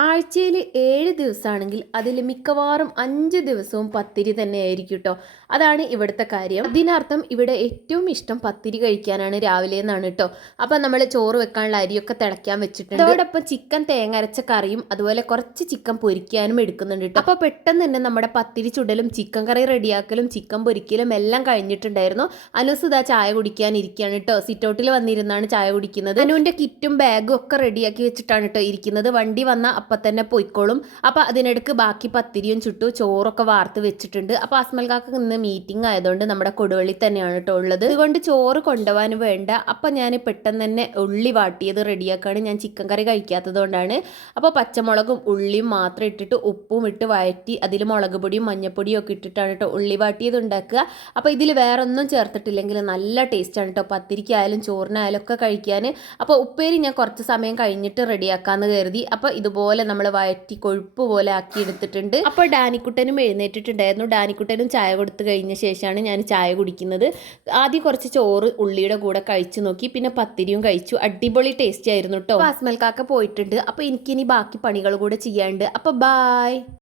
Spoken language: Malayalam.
ആഴ്ചയിൽ 7 ദിവസമാണെങ്കിൽ അതിൽ മിക്കവാറും 5 ദിവസവും പത്തിരി തന്നെയായിരിക്കും കേട്ടോ. അതാണ് ഇവിടുത്തെ കാര്യം. ഇതിനർത്ഥം ഇവിടെ ഏറ്റവും ഇഷ്ടം പത്തിരി കഴിക്കാനാണ് രാവിലെ എന്നാണ് കേട്ടോ. അപ്പം നമ്മൾ ചോറ് വെക്കാനുള്ള അരിയൊക്കെ തിളയ്ക്കാൻ വെച്ചിട്ടുണ്ട്. അതോടൊപ്പം ചിക്കൻ തേങ്ങ അരച്ച കറിയും അതുപോലെ കുറച്ച് ചിക്കൻ പൊരിക്കാനും എടുക്കുന്നുണ്ട് കേട്ടോ. അപ്പോൾ പെട്ടെന്ന് തന്നെ നമ്മുടെ പത്തിരി ചുടലും ചിക്കൻ കറി റെഡിയാക്കലും ചിക്കൻ പൊരിക്കലും എല്ലാം കഴിഞ്ഞിട്ടുണ്ടായിരുന്നു. അനൂസ് ഇതാ ചായ കുടിക്കാനിരിക്കുകയാണ് കേട്ടോ. സിറ്റൗട്ടിൽ വന്നിരുന്നാണ് ചായ കുടിക്കുന്നത്. അനുവിൻ്റെ കിറ്റും ബാഗും ഒക്കെ റെഡിയാക്കി വെച്ചിട്ടാണ് കേട്ടോ ഇരിക്കുന്നത്. വണ്ടി വന്ന അപ്പം തന്നെ പോയിക്കോളും. അപ്പോൾ അതിനിടയ്ക്ക് ബാക്കി പത്തിരിയും ചുട്ടു ചോറൊക്കെ വാർത്ത് വെച്ചിട്ടുണ്ട്. അപ്പോൾ അസ്മൽക്കാക്ക് ഇന്ന് മീറ്റിംഗ് ആയതുകൊണ്ട് നമ്മുടെ കൊടുവള്ളി തന്നെയാണ് കേട്ടോ ഉള്ളത്. അതുകൊണ്ട് ചോറ് കൊണ്ടുപോകാൻ വേണ്ട. അപ്പം ഞാൻ പെട്ടെന്ന് തന്നെ ഉള്ളി വാട്ടിയത് റെഡിയാക്കുകയാണ്. ഞാൻ ചിക്കൻ കറി കഴിക്കാത്തത് കൊണ്ടാണ്. അപ്പോൾ പച്ചമുളകും ഉള്ളിയും മാത്രം ഇട്ടിട്ട് ഉപ്പും ഇട്ട് വഴറ്റി അതിൽ മുളക് പൊടിയും മഞ്ഞൾപ്പൊടിയും ഒക്കെ ഇട്ടിട്ടാണ് കേട്ടോ ഉള്ളി വാട്ടിയത് ഉണ്ടാക്കുക. അപ്പോൾ ഇതിൽ വേറെ ഒന്നും ചേർത്തിട്ടില്ലെങ്കിൽ നല്ല ടേസ്റ്റാണ് കേട്ടോ പത്തിരിക്കായാലും ചോറിനായാലും ഒക്കെ കഴിക്കാൻ. അപ്പോൾ ഉപ്പേരി ഞാൻ കുറച്ച് സമയം കഴിഞ്ഞിട്ട് റെഡിയാക്കാമെന്ന് കരുതി. അപ്പോൾ ഇതുപോലെ നമ്മൾ വഴറ്റി കൊഴുപ്പ് പോലെ ആക്കി എടുത്തിട്ടുണ്ട്. അപ്പോൾ ഡാനിക്കുട്ടനും എഴുന്നേറ്റിട്ടുണ്ടായിരുന്നു. ഡാനിക്കുട്ടനും ചായ കൊടുത്ത് കഴിഞ്ഞ ശേഷമാണ് ഞാൻ ചായ കുടിക്കുന്നത്. ആദ്യം കുറച്ച് ചോറ് ഉള്ളിയുടെ കൂടെ കഴിച്ചു നോക്കി, പിന്നെ പത്തിരിയും കഴിച്ചു. അടിപൊളി ടേസ്റ്റ് ആയിരുന്നു കേട്ടോ. അസ്മൽക്കാക്ക പോയിട്ടുണ്ട്. അപ്പോൾ എനിക്കിനി ബാക്കി പണികൾ കൂടെ ചെയ്യാണ്ട്. അപ്പോൾ ബായ്.